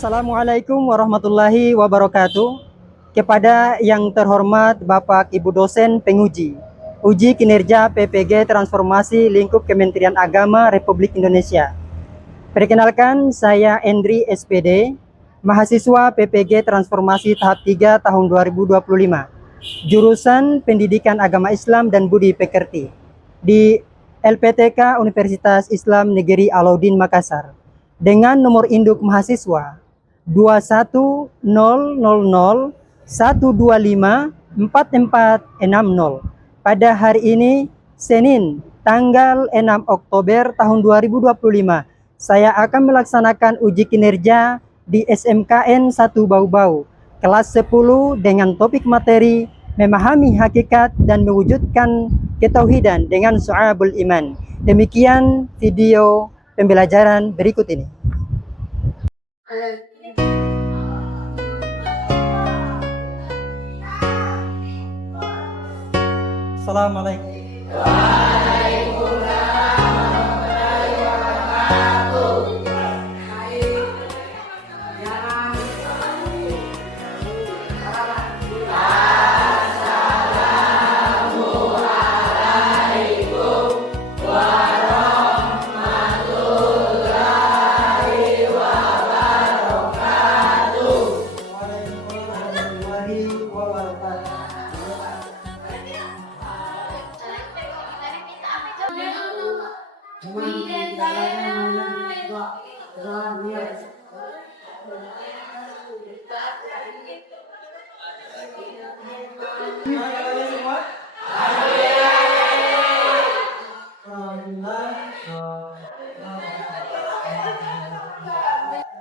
Assalamualaikum warahmatullahi wabarakatuh. Kepada yang terhormat Bapak Ibu dosen penguji, uji kinerja PPG Transformasi Lingkup Kementerian Agama Republik Indonesia. Perkenalkan, saya Endri SPD, mahasiswa PPG Transformasi tahap 3 tahun 2025, jurusan Pendidikan Agama Islam dan Budi Pekerti di LPTK Universitas Islam Negeri Alauddin Makassar, dengan nomor induk mahasiswa 21000125460. Pada hari ini, Senin, tanggal 6 Oktober tahun 2025, saya akan melaksanakan uji kinerja di SMKN 1 Bau-Bau, kelas 10 dengan topik materi memahami hakikat dan mewujudkan ketauhidan dengan syu'abul iman. Demikian video pembelajaran berikut ini. Assalamualaikum.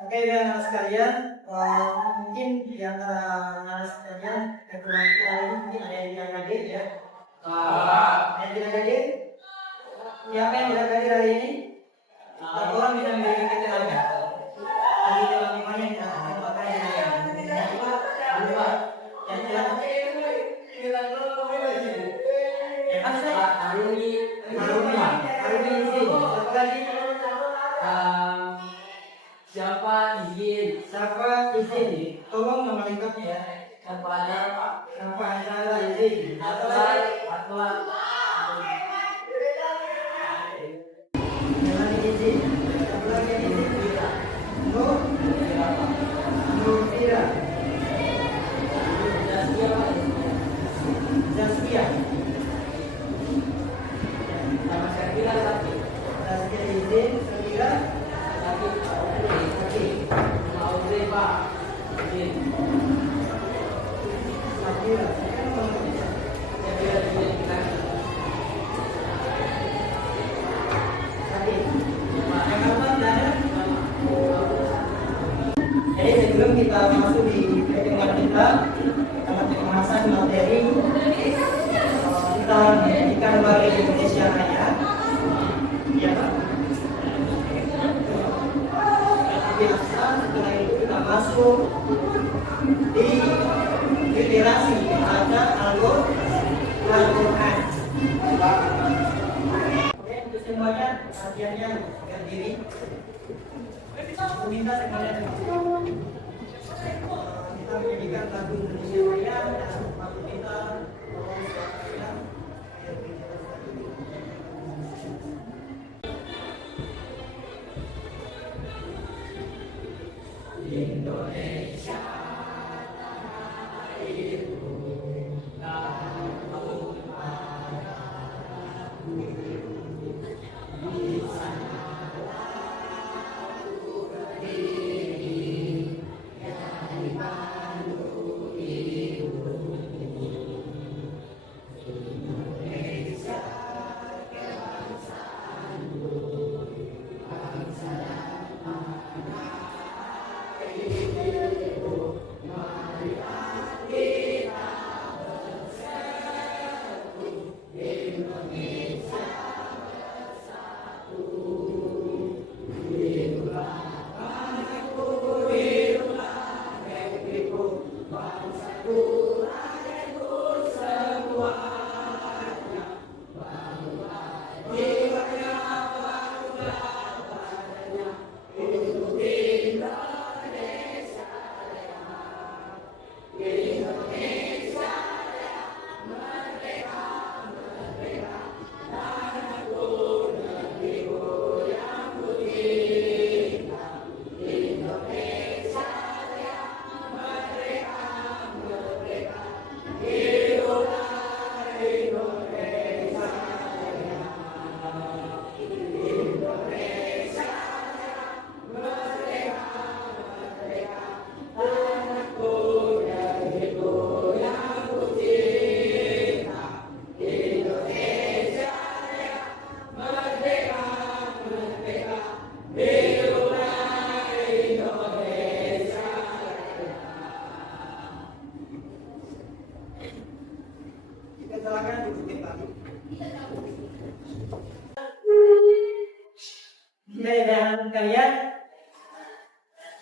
Oke, anak sekalian, mungkin di antara anak sekalian yang kurang kita ini mungkin ada yang tidak hadir ya. Yang tidak hadir, siapa yang tidak hadir hari ini? Satu orang bisa memberikan keterangan. Tadi dalam imannya tidak akan pakai yang dua. Yang tidak hadir, yang asal Haruni sini. Satu lagi. Siapa izin? Tolong nama lengkapnya ya. Siapa ada izin? Atau jadi sebelum kita masuk di pertemuan kita pembahasan materi, kita menjadikan warga Indonesia Raya, ya Pak. Biasa setelah itu kita masuk di literasi bahasa Al-Quran. Oke, untuk semuanya latihannya berdiri. Minta semuanya kita menyanyikan lagu Indonesia Raya dan lagu kita Indonesia.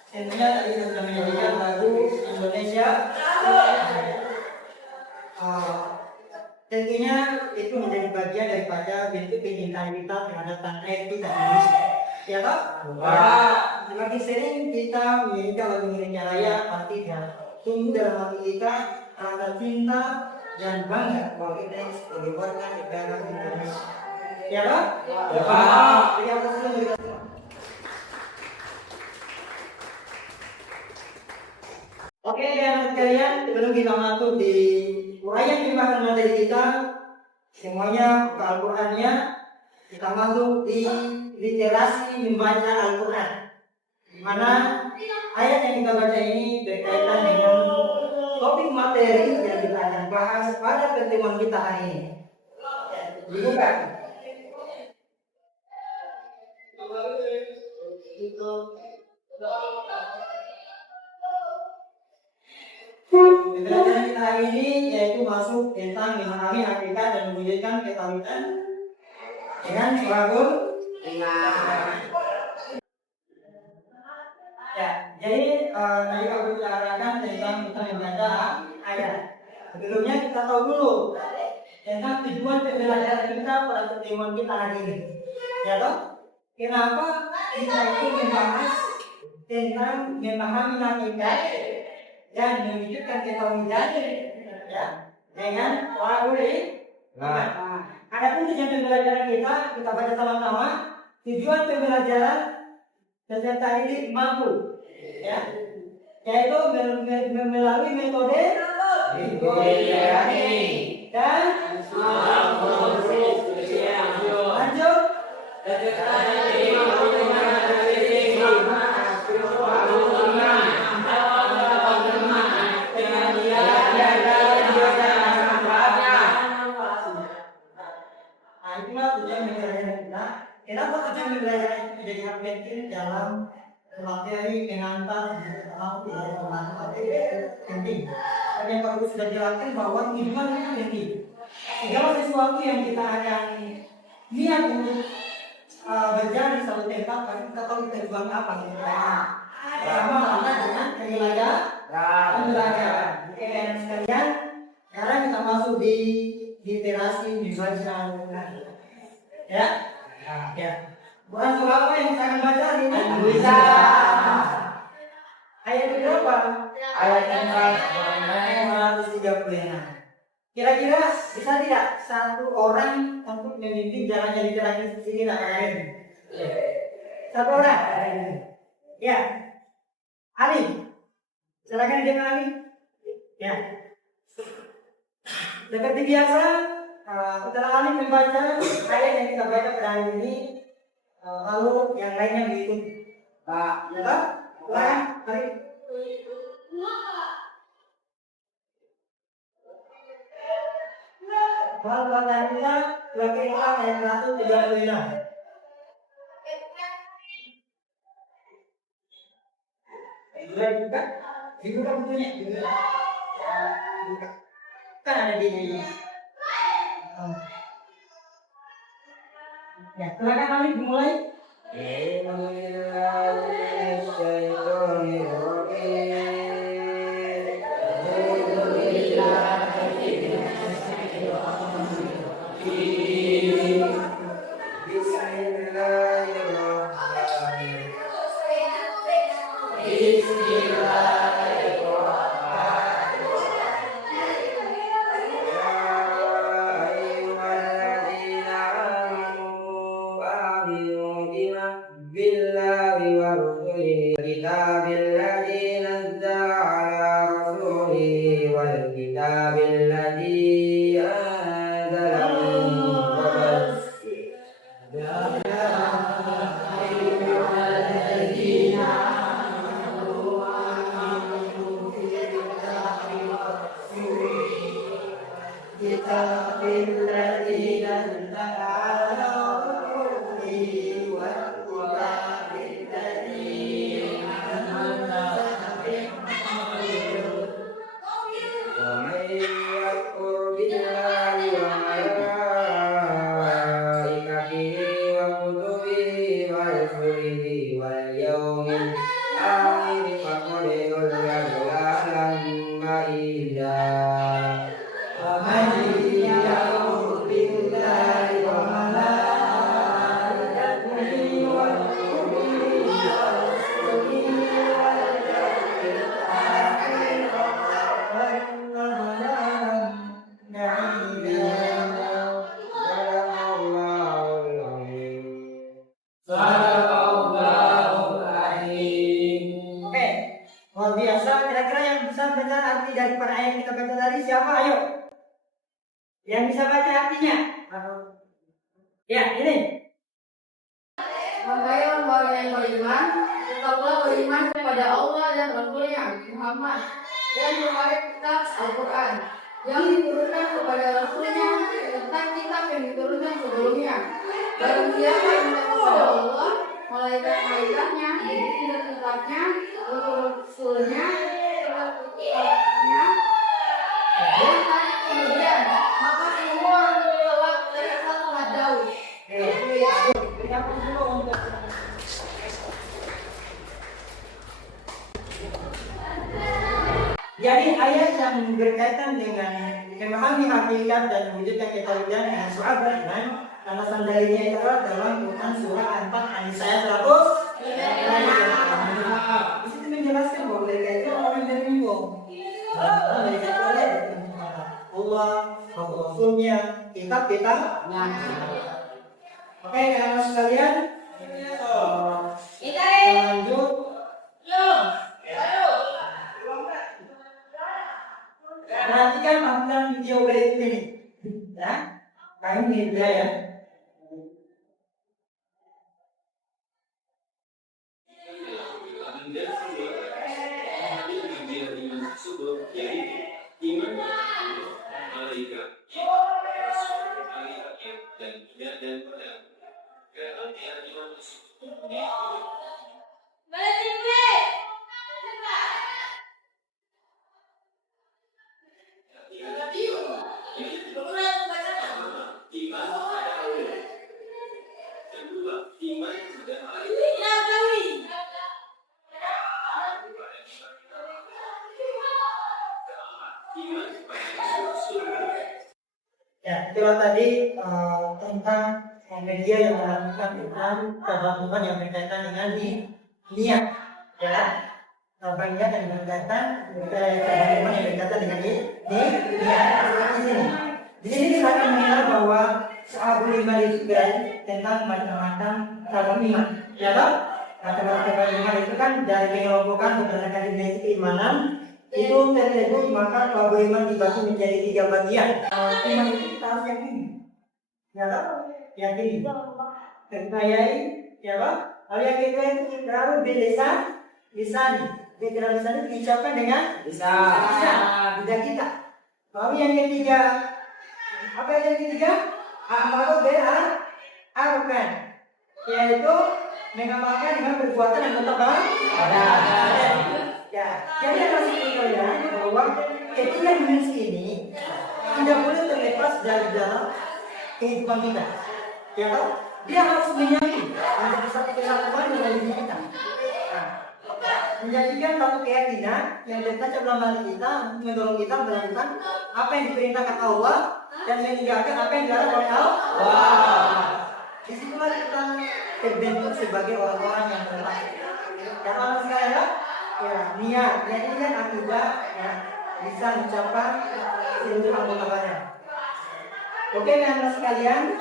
Tentunya tadi sudah menyanyikan lagu Indonesia. Tentunya itu menjadi bagian daripada bentuk kecintaan kita terhadap tanah air kita Indonesia. Ya toh? Semakin sering kita menyanyikan lagu Indonesia Raya, pasti tumbuh dalam hati kita rasa cinta dan bangga bahwa kita sebagai warga negara Indonesia. Ya toh? Terima kasih. Oke, anak sekalian, sebelum kita masuk di uraian pembahasan materi kita, semuanya ke Al-Qur'annya, kita masuk di literasi membaca Al-Qur'an. Di mana ayat yang kita baca ini berkaitan dengan topik materi yang kita akan bahas pada pertemuan kita hari ini. Dibuka. Pembelajaran kita hari ini yaitu masuk tentang memahami hakikat dan mewujudkan ketauhidan dengan surahul ya. Jadi tadi aku bicarakan tentang kita membaca ayat. Sebelumnya kita tahu dulu tentang tujuan pembelajaran kita pada pertemuan kita hari ini. Ya toh? Kenapa kita itu membahas tentang memahami hakikat dan mewujudkan ketauhidan ya dengan surahul Adapun tujuan pembelajaran kita baca sama-sama. Tujuan pembelajaran peserta didik mampu ya, yaitu melalui metode dan lanjut Kenapa tujuan pembelajaran itu menjadi hal penting dalam materi mengantar materi penting. Dan yang perlu sudah jelaskan bahwa tujuan itu penting. Segala sesuatu yang kita akan niat untuk berjalan di satu tempat, pasti kita tahu tujuan apa gitu. Sama halnya dengan pembelajaran. Oke, dan sekalian, sekarang kita masuk di literasi membaca Al-Quran. Ya. Ya. Bukan surah apa yang saya akan baca hari ini? Bisa. Ayat berapa? Ayat yang 136. Kira-kira bisa tidak satu orang untuk memimpin jalannya literasi sini lain? Satu orang. Ya. Ali. Silakan dengan Ali. Ya. Seperti biasa, setelah Ali membaca ayat yang kita baca pada hari ini, lalu yang lainnya mengikuti. Ya, mari. Pertanyaan kita sebagai orang yang 136. Dibuka bukunya. Kan ada di sini. Ya, silakan Ali dimulai. Luar biasa. Kira-kira yang bisa baca arti daripada ayat yang kita baca tadi siapa? Ayo. Yang bisa baca artinya? Ya, ini. Wahai orang yang beriman, tetaplah beriman kepada Allah dan Rasul-Nya Muhammad dan kepada kitab Al-Quran yang diturunkan kepada Rasul-Nya tentang kitab yang diturunkan sebelumnya. Barang siapa yang beriman kepada Allah, malaikat-malaikatnya, kitab-kitabnya, Rasul-Nya, dan kemudian maka semua orang berlewat mereka sangat jauh. Jadi ayat yang berkaitan dengan memahami hakikat dan mewujudkan ketauhidan dengan sahabat dan alasan dalilnya itu adalah dalam Quran surah Al-Anfal ayat 100. Di situ menjelaskan bahwa mereka itu orang yang beriman. Mereka itu Allah, Rasulnya, kitab-kitab. Oke, anak sekalian, lanjut. Perhatikan tampilan video berikut ini, ya. Kami media ya. Ya, itulah tadi tentang media yang melakukan Tuhan yang berkaitan dengan niat, ya. Niat yang berkaitan yang berkaitan dengan niat. Di sini kita akan mengenal bahwa Abu Iman itu tentang macam-macam cabang iman, ya kan? Macam-macam iman itu kan dari mengelompokkan berdasarkan definisi keimanan. Itu tersebut maka Abu Iman dibagi menjadi 3 bagian. Iman itu kita harus yakini, ya kan? Yakini, percayai, ya kan? Lalu yang kedua itu kita harus lisan itu diucapkan dengan lisan kita. Lalu yang ketiga, apa yang ketiga? Amalu arkan, yaitu mengamalkan dengan perbuatan yang tetap ada. Ya, jadi masih kalian bahwa ketiga dimensi ini tidak boleh terlepas dari dalam kehidupan kita. Ya kan? Dia harus menyatu untuk bisa kesatuan dengan diri kita. Menjadikan satu keyakinan yang tertancap dalam hati kita untuk mendorong kita melakukan apa yang diperintahkan Allah dan meninggalkan apa yang dilarang oleh Allah. Disitulah kita terbentuk sebagai orang-orang yang benar. Karena sekalian, ya niat ini kan akibat, ya bisa mencapai seluruh anggota badan. Oke, anak sekalian,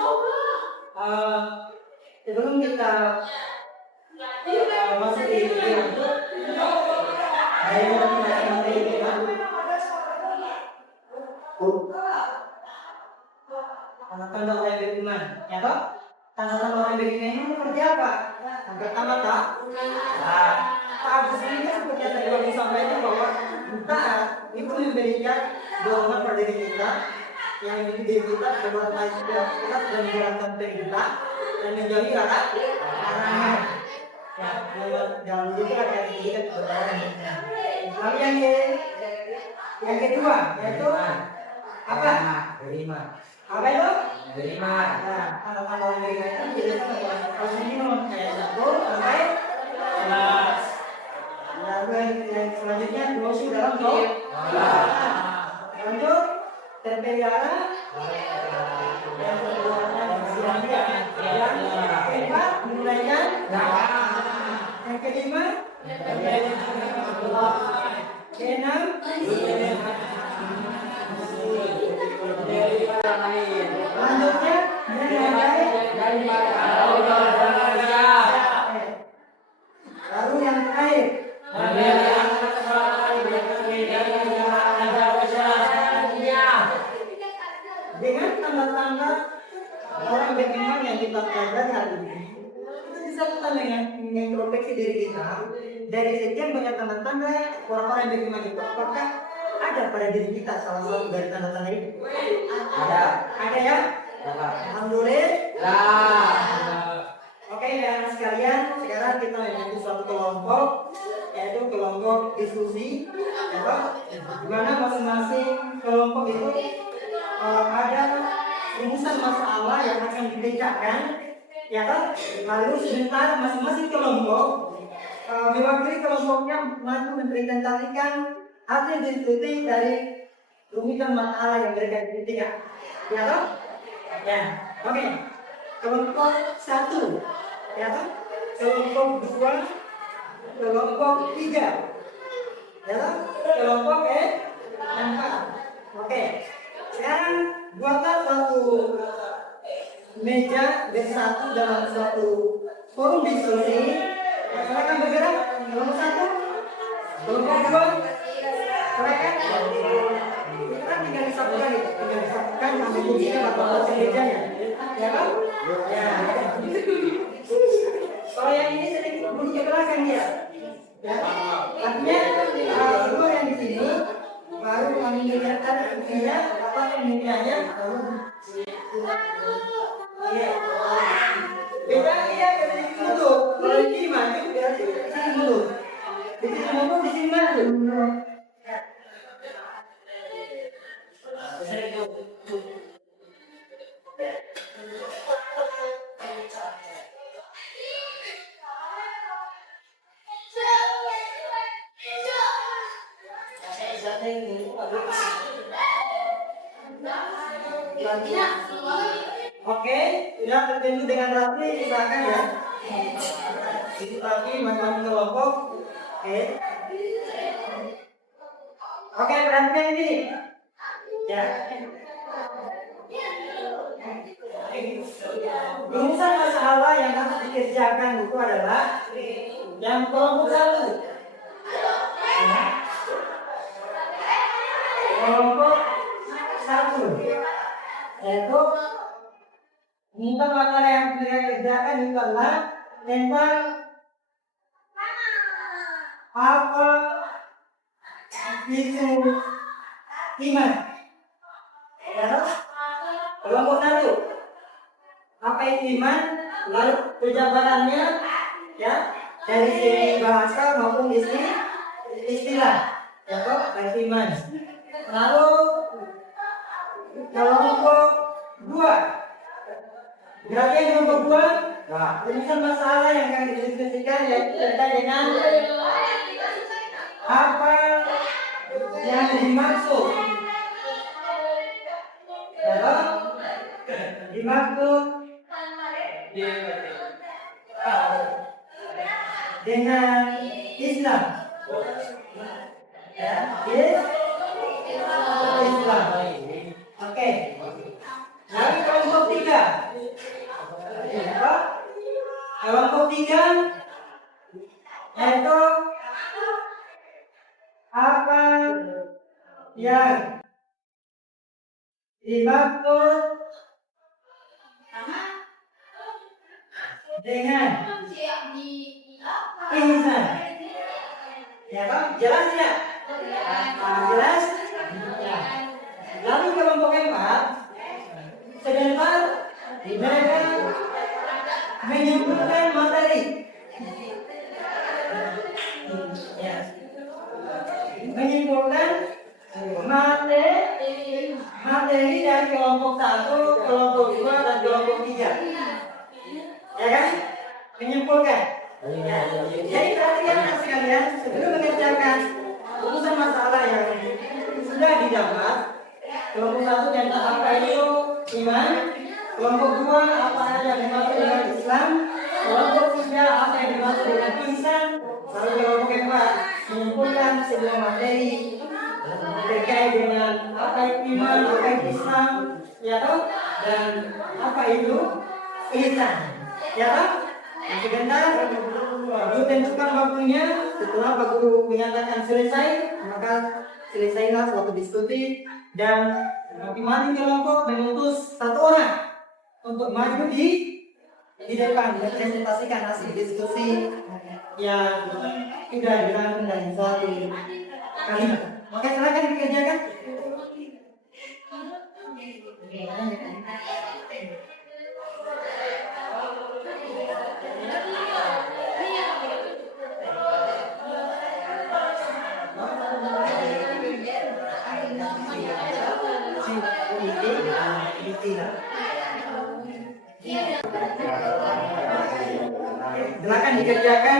sebelum kita masuk ke tanda orang yang beriman, ya toh? Tanda-tanda orang yang beriman ini seperti apa? Yang pertama tak? Abu ini seperti yang tadi kami sampaikan bahwa taat itu memberikan dorongan pada diri kita, yang ini diri kita berbuat baik kita sudah menjalankan perintah dan menjauhi larangan. Ya, dalam diri kita ada kita berlawan. Lalu yang kedua yaitu apa? Beriman. Apa itu? Beriman. Nah, kalau beriman itu biasanya kalau minimum kayak 1 sampai 11. Lalu yang selanjutnya dosa dalam doa. Lanjut terpelihara. Yang kedua yang keempat menunaikan. Yang kelima keenam lanjutnya lalu yang terakhir kita pelajari hari ini itu bisa kita mengintrospeksi diri kita dari sekian banyak tanda-tanda orang-orang yang beriman itu. Apakah ada pada diri kita salah satu dari tanda-tanda itu? Ada ya? Alhamdulillah. Oke, dan sekalian, sekarang kita memiliki suatu kelompok, yaitu kelompok diskusi, ya, di mana masing-masing kelompok itu ada rumusan masalah yang akan dipecahkan, ya kan? Lalu sebentar masing-masing kelompok mewakili kelompoknya mampu mempresentasikan hasil diskusi dari rumusan masalah yang mereka diteliti, ya kan? Ya, oke. Kelompok 1, ya kan? Kelompok 2, kelompok 3, ya kan? Kelompok 4. Oke. Sekarang buatlah suatu meja bersatu dalam suatu forum diskusi. Silakan bergerak. Kelompok 1, kelompok 2, silakan. Kita tinggal disatukan, sampai kuncinya atau mejanya, ya kan? Ya. Kalau yang ini sedikit bunyi ke belakang ya. Ya. Artinya kedua yang di sini baru kami lihatkan buktinya apa penelitiannya. Ya. Beda dia dari mundur. Kalau di sini maju, berarti di sini mundur. Di sini mundur, di sini maju. Oke, sudah tertentu dengan rapi, silakan ya. Itu rapi macam kelompok. Oke, perhatikan ini. Ya. Rumusan masalah yang harus dikerjakan itu adalah yang kelompok 1. Kelompok 1 yaitu tentang materi yang mereka kerjakan itu adalah tentang apa itu iman. Ya, kelompok 1 apa itu iman, lalu penjabarannya ya dari segi bahasa maupun istilah, ya toh itu iman. Lalu kelompok 2 berarti kelompok 2 rumusan masalah yang akan didiskusikan yaitu terkait dengan apa yang dimaksud, ya toh dimaksud dengan Islam, ya, Islam. Oke. Lalu kelompok 3. Kelompok 3 yaitu apa yang dimaksud dengan ihsan. Ya Pak, jelas ya? Jelas? Ya. Lalu kelompok 4 sebentar mereka menyebutkan materi. Ya. Menyimpulkan materi dari kelompok 1, kelompok 2 dan kelompok 3. Ya kan? Menyimpulkan. Ya. Jadi perhatikan sekalian, sebelum mengerjakan rumusan masalah yang sudah didapat, kelompok 1 tentang apa itu iman, kelompok 2 apa yang dimaksud dengan Islam, kelompok 3 apa yang dimaksud dengan ihsan, lalu kelompok 4 menyimpulkan sebuah materi terkait dengan apa itu iman, apa itu Islam, ya toh, dan apa itu ihsan, ya toh. Nah, sebentar Guru tentukan waktunya. Setelah Pak Guru menyatakan selesai, maka selesailah suatu diskusi dan masing-masing kelompok mengutus 1 orang untuk maju di di depan mempresentasikan hasil diskusi yang sudah dirangkum dalam suatu kalimat. Oke, silakan dikerjakan. Silakan dikerjakan.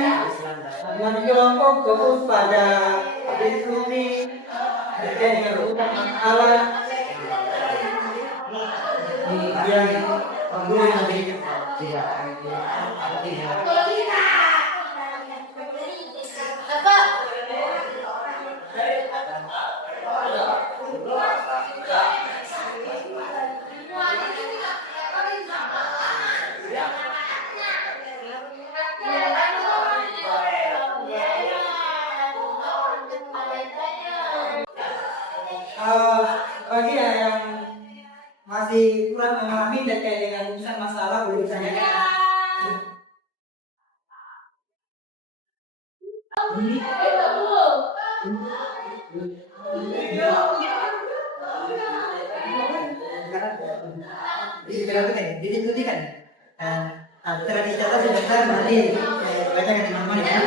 Nanti kelompok fokus pada diskusi terkait dengan urutan masalah yang perlu bagi yang masih kurang memahami terkait dengan urusan masalah boleh ditanyakan. Diikuti kan? Setelah dicatat sebentar nanti bacakan di mana ya?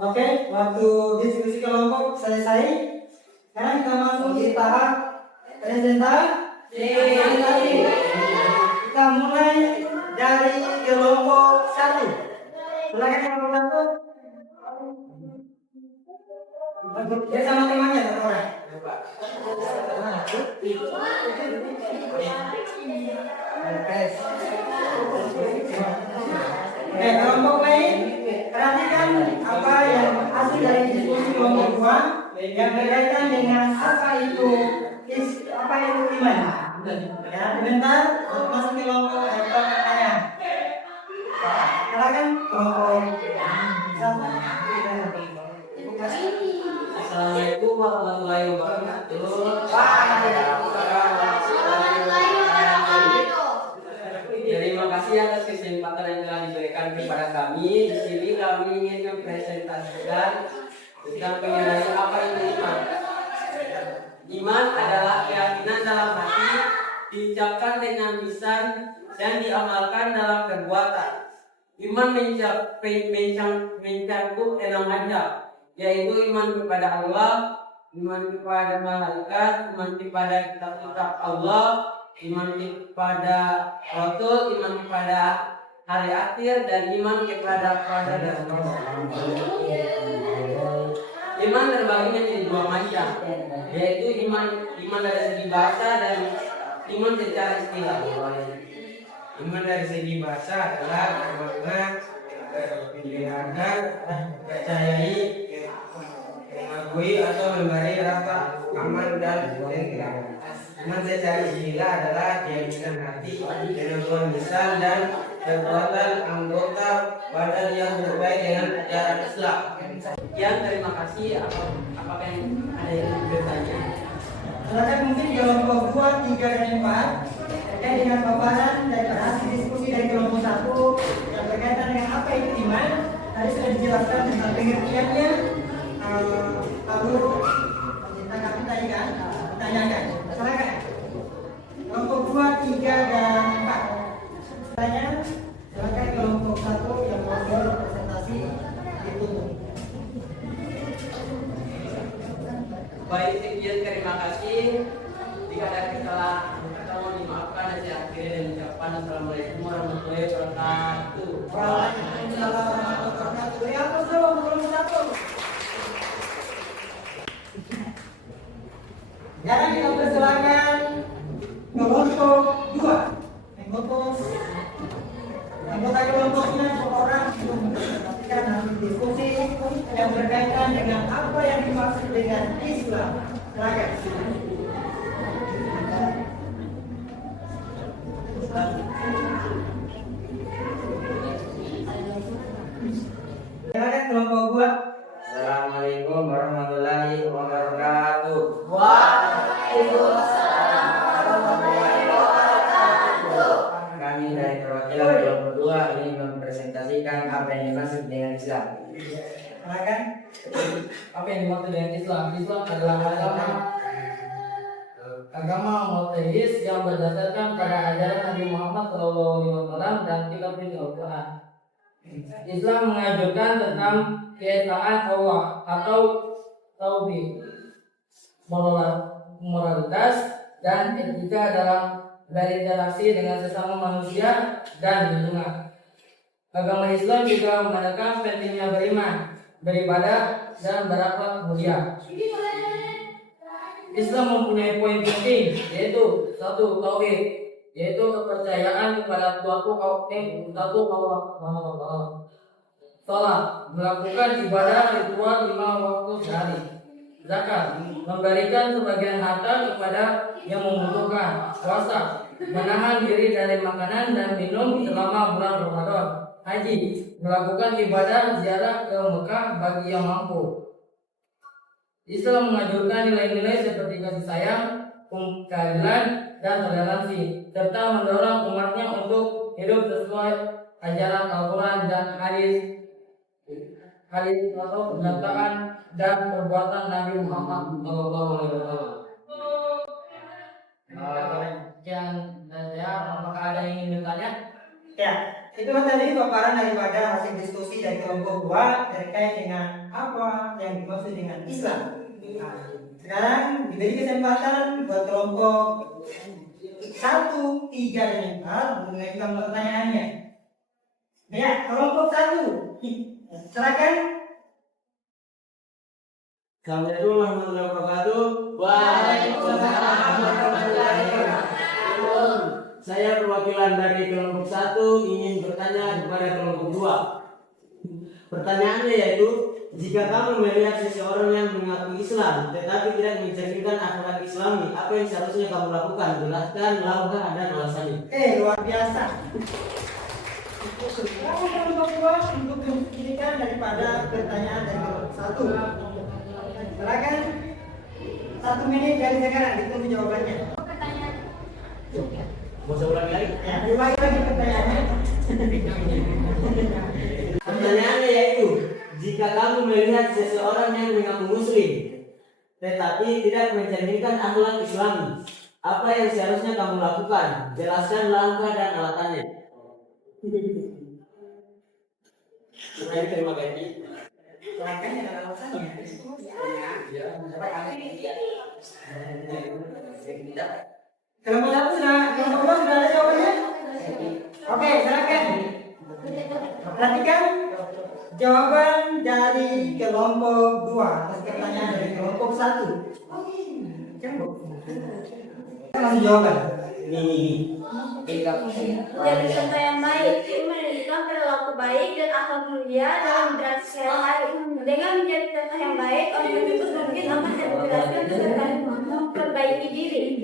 Oke, waktu diskusi kelompok selesai. Sekarang kita masuk di tahap presentasi. Kita mulai dari kelompok 1. Silakan kelompok 1. Dia sama temannya satu orang. Oke, kelompok lain, perhatikan apa yang hasil dari diskusi kelompok 2 yang berkaitan dengan apa itu iman. Ya, sebentar masuk ke kelompok pertanyaan. Silakan kelompok 1. Assalamualaikum warahmatullahi wabarakatuh. Terima kasih atas kesempatan yang telah diberikan kepada kami. Di sini kami ingin mempresentasikan tentang mengenai apa itu iman. Iman adalah keyakinan dalam hati, diucapkan dengan lisan dan diamalkan dalam perbuatan. Iman mencakup 6 hal, yaitu iman kepada Allah, iman kepada malaikat, iman kepada kitab-kitab Allah, iman kepada Rasul, iman kepada hari akhir, dan iman kepada dan iman terbagi menjadi 2 macam, yaitu iman dari segi bahasa dan iman secara istilah. Iman dari segi bahasa adalah bermakna mendengarkan, percayai, mengakui atau memberi rasa aman dan tentram. Iman secara istilah adalah keyakinan hati dengan Tuhan lisan dan perbuatan anggota badan yang sesuai dengan ajaran Islam. Sekian, terima kasih. Apakah yang ada yang bertanya? Silakan mungkin kelompok 2, 3, dan 4 terkait dengan paparan dari hasil diskusi dari kelompok 1 yang berkaitan dengan apa itu iman. Tadi sudah dijelaskan tentang pengertiannya. Lalu kita kami tanyakan. Silakan kelompok 2, 3, dan 4. Silakan kelompok 1 yang mau presentasi ditutup. Baik, sekian, terima kasih. Jika ada kesalahan atau mohon maaf. maafkan dan saya akhiri dengan ucapan Assalamualaikum warahmatullahi wabarakatuh. Waalaikumsalam warahmatullahi wabarakatuh. Ya, apa sebab belum satu? Sekarang kita persilakan kelompok 2. Anggota kelompoknya seorang untuk memperhatikan hasil diskusi yang berkaitan dengan apa yang dimaksud dengan Islam. Silakan. Silakan kelompok 2. Assalamualaikum warahmatullahi wabarakatuh. Kami dari perwakilan kelompok 2 ingin mempresentasikan apa yang dimaksud dengan Islam. Silakan. Apa yang dimaksud dengan Islam? Islam adalah agama monoteis yang berdasarkan pada ajaran Nabi Muhammad SAW dan 3 prinsip Al-Quran. Islam mengajarkan tentang keesaan Allah atau tauhid, moralitas dan etika dalam berinteraksi dengan sesama manusia dan lingkungan. Agama Islam juga menandakan pentingnya beriman, beribadah, dan berakhlak mulia. Islam mempunyai poin penting, yaitu 1. Tauhid, yaitu kepercayaan kepada satu Allah SWT. Salat, melakukan ibadah ritual 5 waktu sehari. Zakat, memberikan sebagian harta kepada yang membutuhkan. Puasa, menahan diri dari makanan dan minum selama bulan Ramadan. Haji, melakukan ibadah ziarah ke Mekah bagi yang mampu. Islam mengajarkan nilai-nilai seperti kasih sayang, keadilan, dan toleransi, serta mendorong umatnya untuk hidup sesuai ajaran Al-Quran dan hadis atau perkataan dan perbuatan Nabi Muhammad SAW. Dan saya, apakah ada yang ingin bertanya? Ya, itu tadi paparan daripada hasil diskusi dari kelompok 2 terkait dengan apa yang dimaksud dengan Islam. Nah, sekarang diberi kesempatan buat kelompok 1, 3, dan 4 mengajukan pertanyaannya. Ya, kelompok 1, silakan. Assalamualaikum warahmatullahi wabarakatuh. Waalaikumsalam warahmatullahi wabarakatuh. Saya perwakilan dari kelompok 1 ingin bertanya kepada kelompok 2. Pertanyaannya yaitu, jika kamu melihat seseorang yang mengaku Islam tetapi tidak mencerminkan akhlak Islami, apa yang seharusnya kamu lakukan? Jelaskan langkah dan alasannya. Luar biasa. Kamu kelompok 2 untuk membuktikan daripada pertanyaan dari kelompok 1. Silakan. 1 menit dari sekarang ditunggu jawabannya. Mau saya ulangi lagi? Ya, ulangi lagi pertanyaannya. Pertanyaannya yaitu, jika kamu melihat seseorang yang mengaku Muslim tetapi tidak mencerminkan akhlak Islami, apa yang seharusnya kamu lakukan? Jelaskan langkah dan alasannya. Terima kasih. Langkahnya dan alasannya. Kelompok 1 kelompok 2 sudah ada jawabannya? Oke, silakan. Perhatikan jawaban dari kelompok 2 atas pertanyaan dari kelompok 1. Langsung jawaban. Menjadi contoh yang baik, menunjukkan perilaku baik dan akhlak mulia dalam berinteraksi sehari-hari. Dengan menjadi contoh yang baik, orang tersebut mungkin akan terjelaskan beserta memperbaiki diri.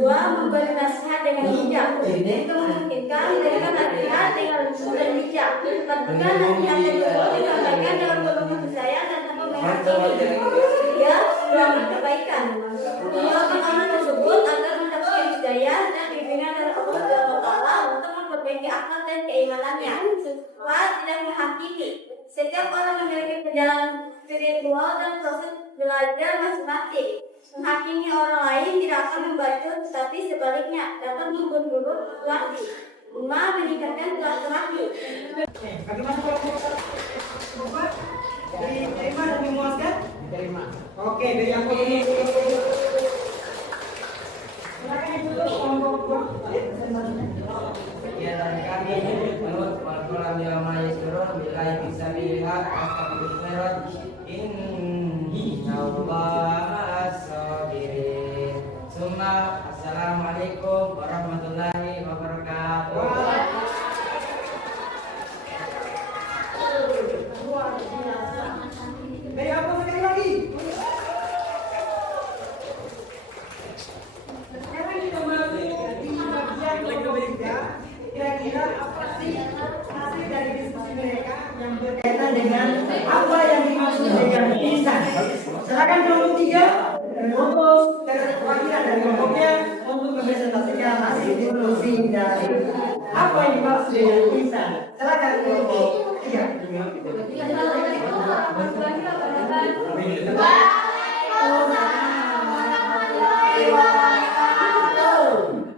2. Memberi nasihat dengan bijak. Itu memungkinkan mereka nasihat dengan lembut dan bijak. 4. Nasihat tersebut disampaikan dalam penuh kasih sayang dan tanpa menghakimi. 3. Melamar kebaikan. Mendoakan orang tersebut agar mendapatkan hidayah dan bimbingan dari Allah SWT untuk memperbaiki akhlak dan keimanannya. 4. Tidak menghakimi. Setiap orang memiliki perjalanan spiritual dan proses belajar masing-masing. Menghakimi orang lain tidak akan membantu, tetapi sebaliknya dapat memperburuk situasi. 5. Meningkatkan silaturahmi. Bagaimana kalau diterima dan memuaskan? Terima. Oke, dari yang kedua. Silakan ditutup kelompok 2. Sekian dari kami. Menurut Al-Quran yang Maha Yasirun, bila bisa dilihat, astagfirullah, innallaha as-sabirin. Summa, assalamualaikum warahmatullahi wabarakatuh. Sekarang kita masuk di bagian kelompok tiga. Kira-kira apa sih hasil dari diskusi mereka yang berkaitan dengan apa yang dimaksud dengan lisan? Silakan kelompok tiga untuk perwakilan dari kelompoknya untuk mempresentasikan hasil diskusi dari apa yang dimaksud dengan lisan. Silakan kelompok tiga.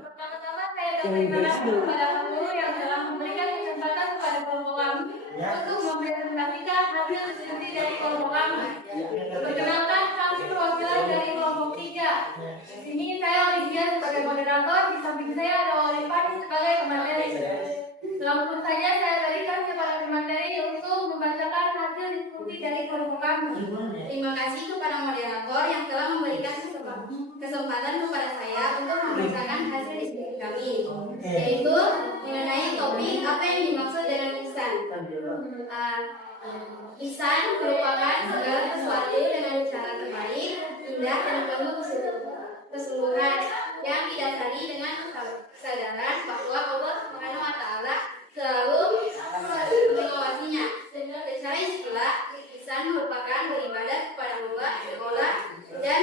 Pertama-tama saya berterima kasih kepada guru yang telah memberikan kesempatan kepada kelompok kami untuk mempresentasikan hasil diskusi dari kelompok kami. Perkenalkan, kami perwakilan dari kelompok 3. Di sini saya Olivia sebagai moderator, di samping saya ada Olivia sebagai pemateri. Langsung saja saya berikan kepada pemateri untuk membacakan hasil diskusi dari kelompok kami. Terima kasih kepada moderator yang telah memberikan kesempatan kepada saya untuk membacakan hasil diskusi kami, yaitu mengenai topik apa yang dimaksud dengan lisan. Lisan merupakan segala sesuatu dengan cara terbaik, indah dan penuh kesungguhan yang didasari dengan kesadaran bahwa Allah Subhanahu wa Ta'ala selalu mengawasinya. Secara istilah, lisan merupakan beribadah kepada Allah dan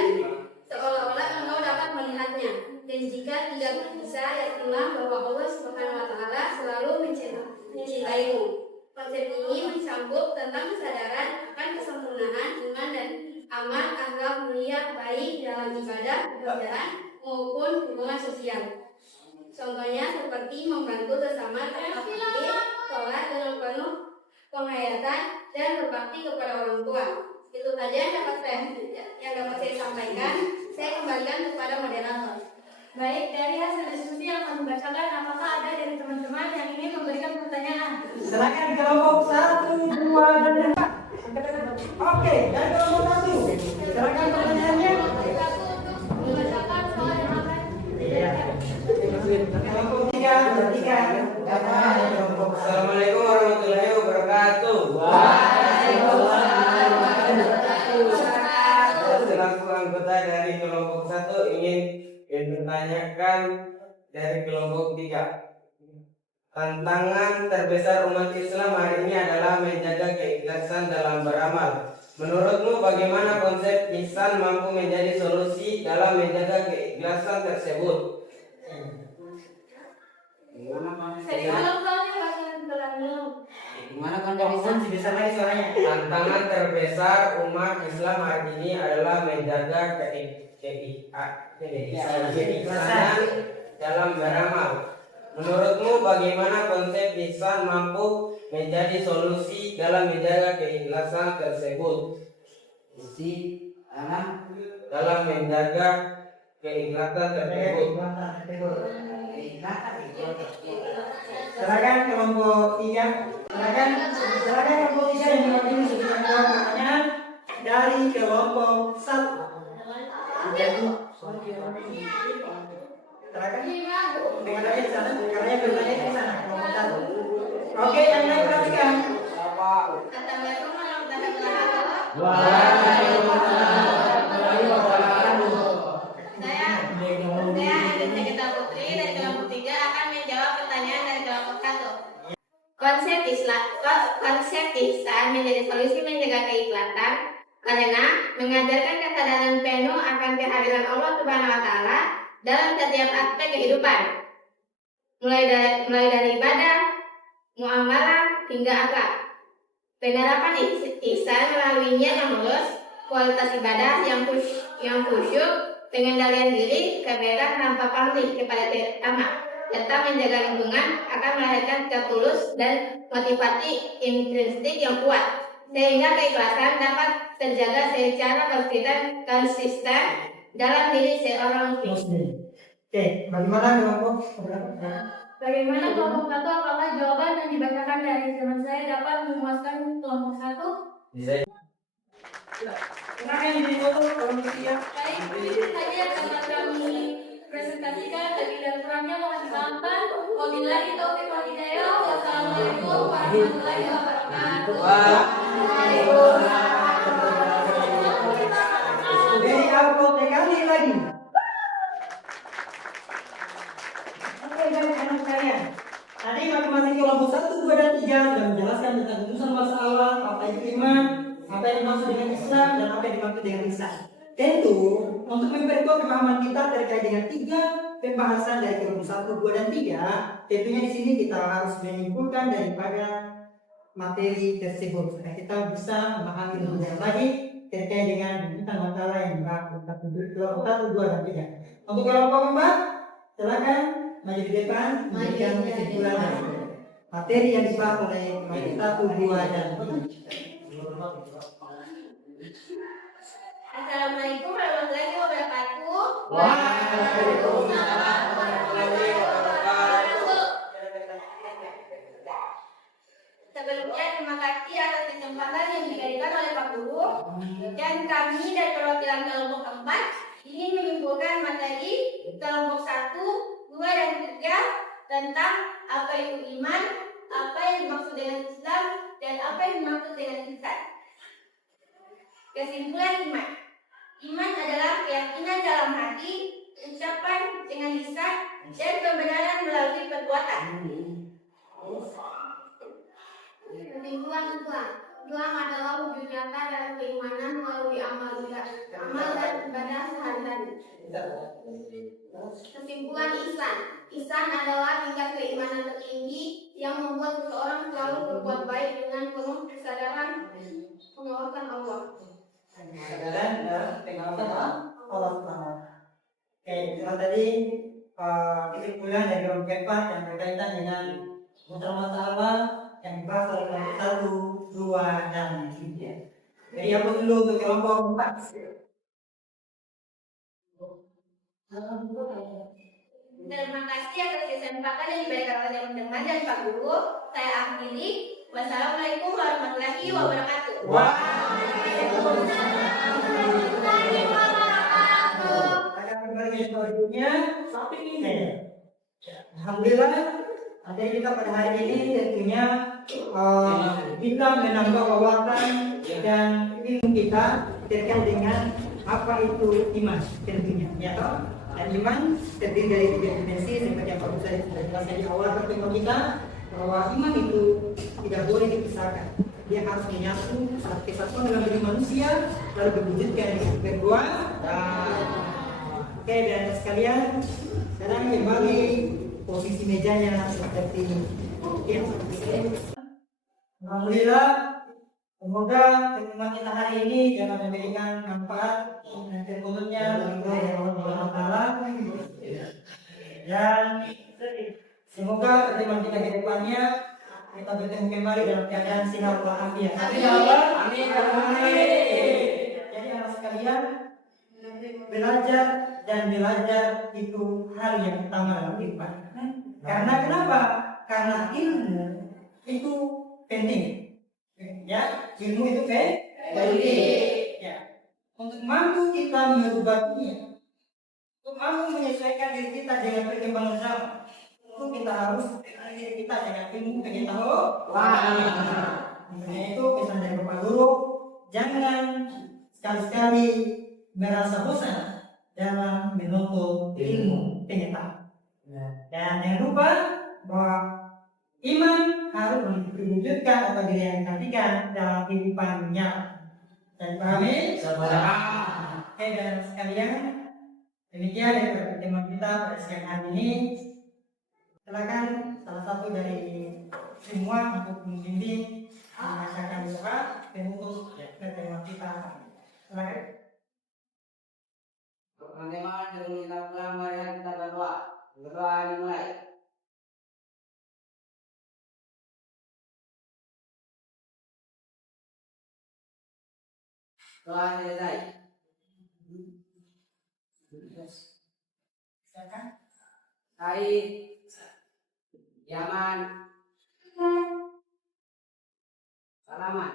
seolah-olah engkau dapat melihatnya. Dan jika tidak bisa, yakinlah bahwa Allah Subhanahu wa Ta'ala selalu mencintaimu. Konsep ini mencakup tentang kesadaran akan kesempurnaan iman dan amal akhlak mulia baik dalam ibadah, pekerjaan maupun hubungan sosial. Contohnya seperti membantu sesama dalam fikih, sholat dengan penuh penghayatan dan berbakti kepada orang tua. Itu saja yang dapat saya sampaikan. Saya kembalikan kepada moderator. Baik, dari hasil diskusi yang kami bacakan, apakah ada dari teman-teman yang ingin memberikan pertanyaan? Silakan kelompok 1, 2, dan 4. Oke, dari kelompok 1. Silakan pertanyaannya. Membacakan soal yang akan Kelompok 3, bertiga. Assalamualaikum warahmatullahi wabarakatuh. Selaku anggota dari kelompok 1 ingin bertanyakan dari kelompok 3. Tantangan terbesar umat Islam hari ini adalah menjaga keikhlasan dalam beramal. Menurutmu bagaimana konsep ihsan mampu menjadi solusi dalam menjaga keikhlasan tersebut? Saya ulang soalnya bacakan dulu. Gimana konsep bisa lagi suaranya? Tantangan terbesar umat Islam hari ini adalah menjaga keikhlasan dalam beramal. Menurutmu bagaimana konsep ihsan mampu menjadi solusi dalam menjaga keikhlasan tersebut? Dalam menjaga keikhlasan tersebut. Silakan kelompok 3. Silakan kelompok 3 yang mewakili sekian pertanyaan dari kelompok 1. Silakan. Dengarkan di sana, karena yang bertanya di sana kelompok 1. Oke, yang lain perhatikan. Assalamualaikum warahmatullahi wabarakatuh. Saya Aditya Gita Putri dari kelompok 3 akan menjawab pertanyaan dari kelompok 1. Konsep ihsan menjadi solusi menjaga keikhlasan karena mengajarkan kesadaran penuh akan kehadiran Allah Subhanahu wa Ta'ala dalam setiap aspek kehidupan, mulai dari ibadah, muamalah hingga akhlak. Penerapan ihsan melaluinya memelus kualitas ibadah yang khusyuk, pengendalian diri, kebaikan tanpa pamrih kepada sesama, serta menjaga lingkungan akan melahirkan sikap tulus dan motivasi intrinsik yang kuat, sehingga keikhlasan dapat terjaga secara konsisten dalam diri seorang muslim. Oke, bagaimana kelompok? Bagaimana kelompok satu? Apakah jawaban yang dibacakan dari teman saya dapat memuaskan kelompok satu? Silakan dipoto kalau siap. Baik, itu saja dapat kami presentasikan. Lebih dan kurangnya mohon dimaafkan. Wabillahi taufiq wal hidayah. Wassalamualaikum warahmatullahi wabarakatuh. Dari upload kali lagi. Oke, baik anak sekalian. Tadi masing-masing kelompok 1, 2, dan 3 sudah menjelaskan tentang urusan masalah, apa itu iman, apa yang dimaksud dengan Islam, dan apa yang dimaksud dengan ihsan. Tentu, untuk memperkuat pemahaman kita terkait dengan 3 pembahasan dari kelompok 1, 2, dan 3, tentunya di sini kita harus menyimpulkan daripada materi tersebut supaya kita bisa memahami lebih jauh lagi terkait dengan tentang masalah yang dibahas kelompok 1, 2, dan 3. Untuk kelompok 4, silakan maju di depan memberikan kesimpulan dari materi yang dibahas oleh kelompok 1, 2, dan 3. Assalamualaikum warahmatullahi wabarakatuh. Waalaikumsalam warahmatullahi wabarakatuh. Sebelumnya terima kasih atas kesempatan yang diberikan oleh Pak Guru, dan kami dari perwakilan kelompok 4 ingin menyimpulkan materi kelompok 1, 2, dan 3 tentang apa itu iman, apa yang dimaksud dengan Islam, dan apa yang dimaksud dengan ihsan. Kesimpulan iman. Iman adalah keyakinan dalam hati, ucapan dengan lisan, dan pembenaran melalui perbuatan. Kesimpulan Islam. Islam adalah wujud nyata dari keimanan melalui amal dan ibadah sehari-hari. Kesimpulan ihsan. Ihsan adalah tingkat keimanan tertinggi yang membuat seseorang selalu berbuat baik dengan penuh kesadaran pengawasan Allah. Kesadaran dan pengawasan Allah Subhanahu. Oke, itu tadi kesimpulan dari kelompok 4 yang berkaitan dengan masalah yang dibahas oleh kelompok 1, 2, dan 3. Jadi apa dulu untuk kelompok 4? Terima kasih atas kesempatan yang diberikan oleh teman-teman dan Pak Guru. Saya akhiri. Wassalamualaikum warahmatullahi wabarakatuh. Akan kembali ke selanjutnya. Alhamdulillah, materi kita pada hari ini tentunya kita menambah wawasan dan ilmu kita terkait dengan apa itu iman tentunya, ya toh? Dan iman terdiri dari 3 dimensi seperti yang Pak Ustaz sudah jelaskan di awal pertemuan kita, bahwa iman itu tidak boleh dipisahkan. Dia harus menyatu satu kesatuan dalam diri manusia lalu diwujudkan dengan berdua. Oke, dan sekalian, sekarang kembali posisi mejanya seperti ini. Oke. Alhamdulillah, semoga pertemuan kita hari ini dapat memberikan manfaat dan tentunya bagi Allah Subhanahu wa taala. Dan semoga pertemuan kita ke depannya kita bertemu kembali dalam keadaan sehat walafiat. Amin. Jadi anak sekalian, belajar itu hal yang utama dalam kehidupan. Karena kenapa? Karena ilmu itu penting. Ya, ilmu itu penting. Ya. Untuk mampu kita merubahnya, untuk mampu menyesuaikan diri kita dengan perkembangan zaman, itu kita harus diri kita dengan ilmu pengetahuan. Nah, itu pesan dari Bapak Guru, jangan sekali-sekali merasa bosan dalam menuntut ilmu pengetahuan. Dan jangan lupa bahwa iman harus diwujudkan atau direalisasikan dalam kehidupan nyata. Dan pahami? Oke, dan sekalian, demikian dari pertemuan kita pada siang hari ini. Silakan salah satu dari semua untuk membimbing membacakan doa penutup pertemuan kita. Silakan. Teman-teman, sebelum kita pulang, mari kita berdoa. Berdoa dimulai. Doa selesai. Silakan. Said, Yaman, Salaman.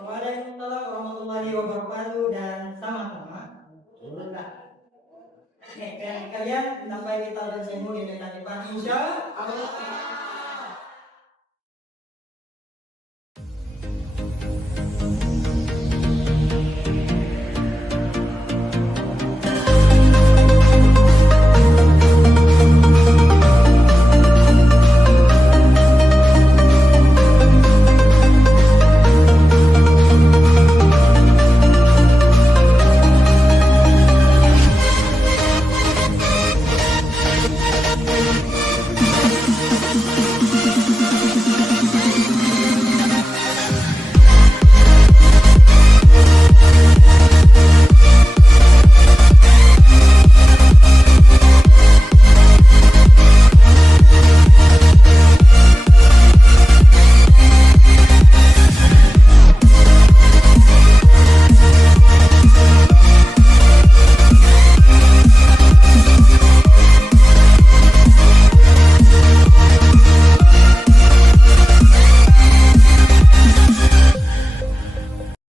Waalaikumsalam warahmatullahi wabarakatuh dan sama-sama. Nih, kalian sampai kita udah sembuh di mental Insya Allah.